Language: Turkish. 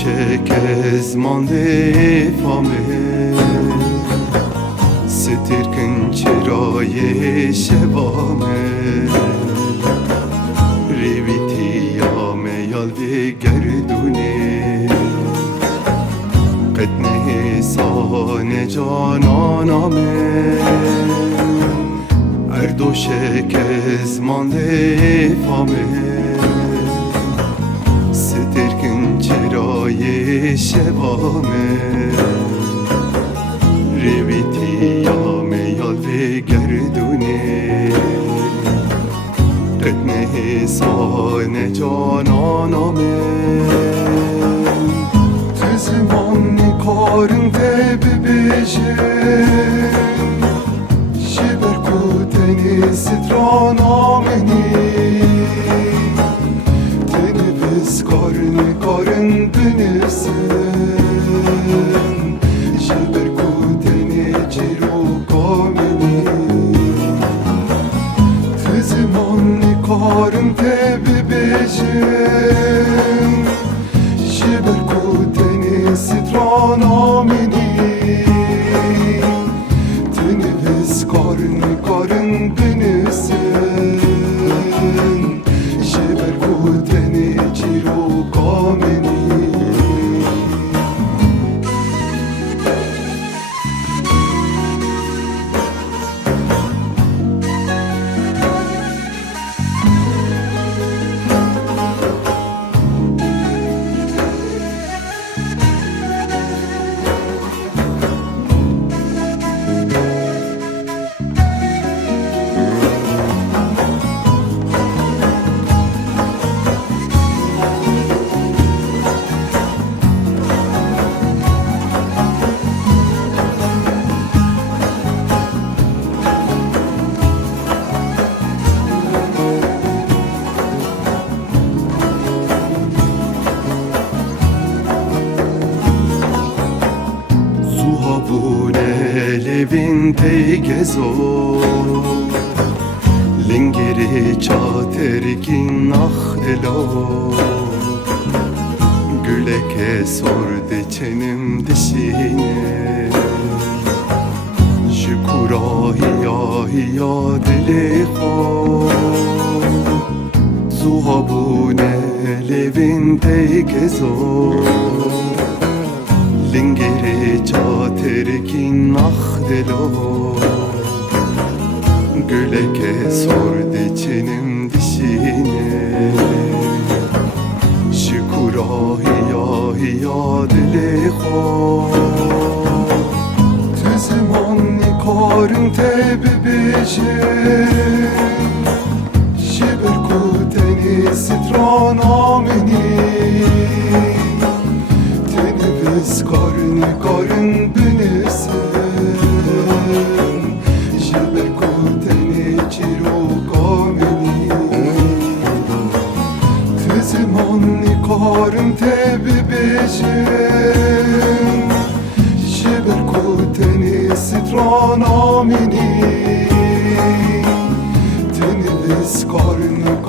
دوشک از مانده فامه سترکن چرای شوامه ریویتی یامه یالوی گردونه قدنه سان جانانامه اردوشک از مانده فامه چرای شبامه ریویتی یامه یالوی گردونه قدنه سان جانانامه تو زمان کارم ته ببیجه شبر کتنی سترانامنی karın dönürsün Jiber kuteni ciru kameni Tüzmanni karın tebi bejin Jiber kuteni sitran ameni Tünüviz karın dönürsün Jiber kuteni ciru kameni Levin teygezo Lingeri çaterkin ahdelo Güleke sordu çenim dişine Şükura hiya hiya dili ho Zuhabune levin teygezo Lingeri çaterkin ahdelo Güleke sordu çenim dişine Şükura hiya hiya dili ho Tüzmanni karın tebi bejin Jiber kuteni sitran ameni Tünüviz karın bünüsün Jiber kuteni ciru kameni Tüzmanni karın tebi bejin Jiber kuteni sitran ameni Tünüviz karın